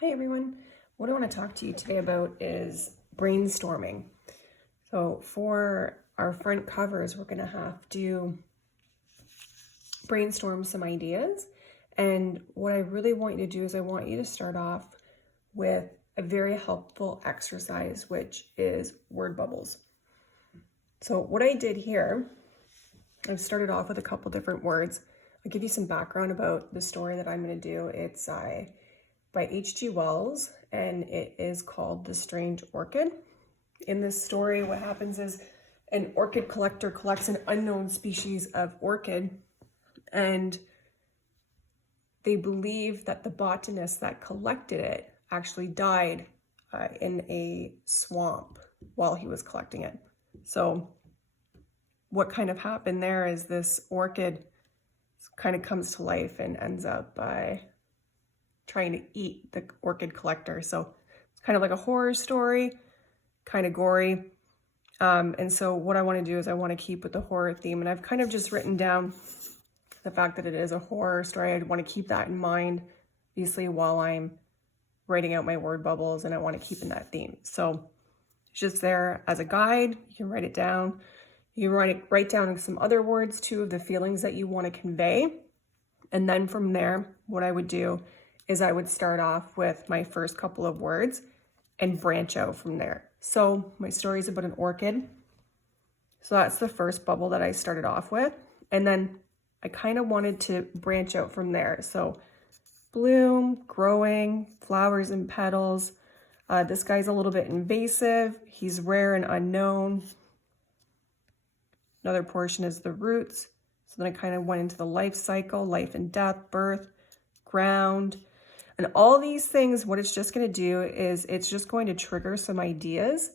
Hi everyone. What I want to talk to you today about is brainstorming. So for our front covers, we're going to have to brainstorm some ideas. And what I really want you to do is I want you to start off with a very helpful exercise, which is word bubbles. So what I did here, I've started off with a couple different words. I'll give you some background about the story that I'm going to do. It's by H.G. Wells, and it is called The Strange Orchid. In this story, what happens is an orchid collector collects an unknown species of orchid, and they believe that the botanist that collected it actually died in a swamp while he was collecting it. So what kind of happened there is this orchid kind of comes to life and ends up by trying to eat the orchid collector. So it's kind of like a horror story, kind of gory. And so what I want to do is I want to keep with the horror theme. And I've kind of just written down the fact that it is a horror story. I want to keep that in mind, obviously, while I'm writing out my word bubbles, and I want to keep in that theme. So it's just there as a guide. You can write it down. You can write down some other words too of the feelings that you want to convey. And then from there, what I would do is I would start off with my first couple of words and branch out from there. So my story is about an orchid. So that's the first bubble that I started off with. And then I kind of wanted to branch out from there. So bloom, growing, flowers and petals. This guy's a little bit invasive. He's rare and unknown. Another portion is the roots. So then I kind of went into the life cycle, life and death, birth, ground. And all these things, what it's just going to do is it's just going to trigger some ideas,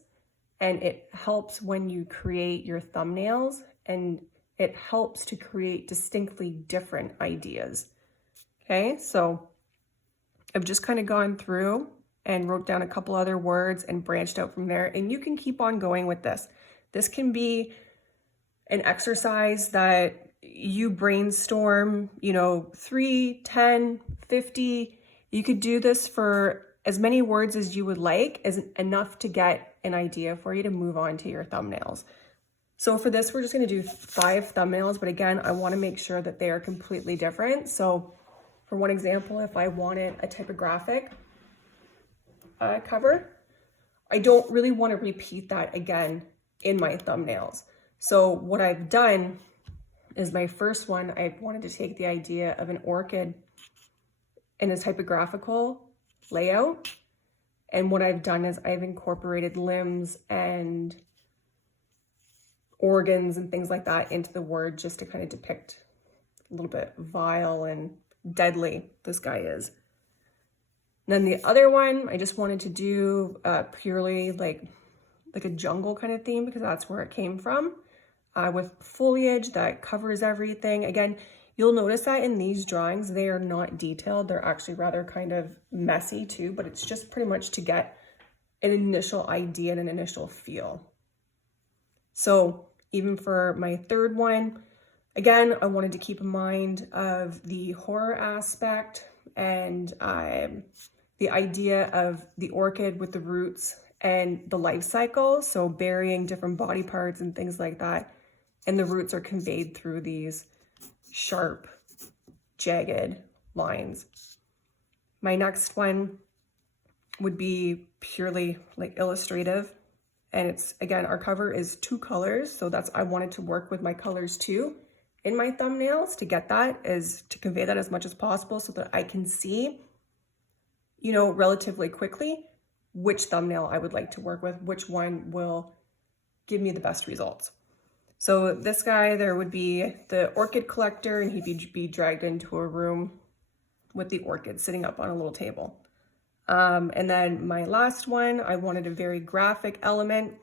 and it helps when you create your thumbnails, and it helps to create distinctly different ideas. Okay, so I've just kind of gone through and wrote down a couple other words and branched out from there, and you can keep on going with this. This can be an exercise that you brainstorm, 3, 10, 50. You could do this for as many words as you would like, as enough to get an idea for you to move on to your thumbnails. So for this, we're just going to do 5 thumbnails, but again, I want to make sure that they are completely different. So for one example, if I wanted a typographic cover, I don't really want to repeat that again in my thumbnails. So what I've done is my first one, I wanted to take the idea of an orchid in a typographical layout. And what I've done is I've incorporated limbs and organs and things like that into the word just to kind of depict a little bit vile and deadly this guy is. And then the other one, I just wanted to do purely like a jungle kind of theme, because that's where it came from, with foliage that covers everything. Again, you'll notice that in these drawings, they are not detailed. They're actually rather kind of messy too, but it's just pretty much to get an initial idea and an initial feel. So even for my third one, again, I wanted to keep in mind of the horror aspect and the idea of the orchid with the roots and the life cycle. So burying different body parts and things like that. And the roots are conveyed through these sharp, jagged lines. My next one would be purely like illustrative. And it's, again, our cover is 2 colors. So I wanted to work with my colors too in my thumbnails to get that, is to convey that as much as possible so that I can see, relatively quickly which thumbnail I would like to work with, which one will give me the best results. So this guy, there would be the orchid collector, and he'd be dragged into a room with the orchid sitting up on a little table. And then my last one, I wanted a very graphic element,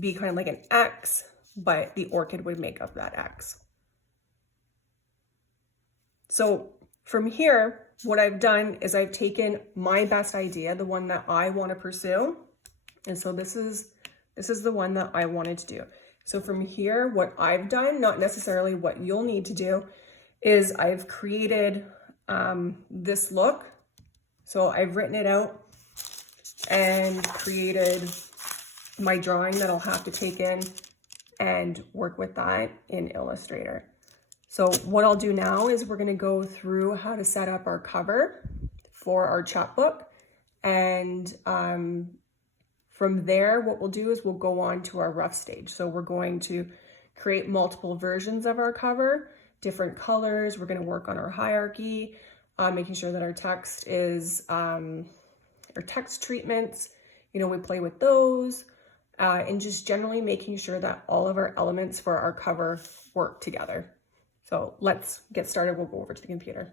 be kind of like an X, but the orchid would make up that X. So from here, what I've done is I've taken my best idea, the one that I want to pursue. And so this is the one that I wanted to do. So from here, what I've done, not necessarily what you'll need to do, is I've created this look So I've written it out and created my drawing that I'll have to take in and work with that in Illustrator. So what I'll do now is we're going to go through how to set up our cover for our chapbook. And from there, what we'll do is we'll go on to our rough stage. So we're going to create multiple versions of our cover, different colors. We're going to work on our hierarchy, making sure that our text is, our text treatments, you know, we play with those, and just generally making sure that all of our elements for our cover work together. So let's get started. We'll go over to the computer.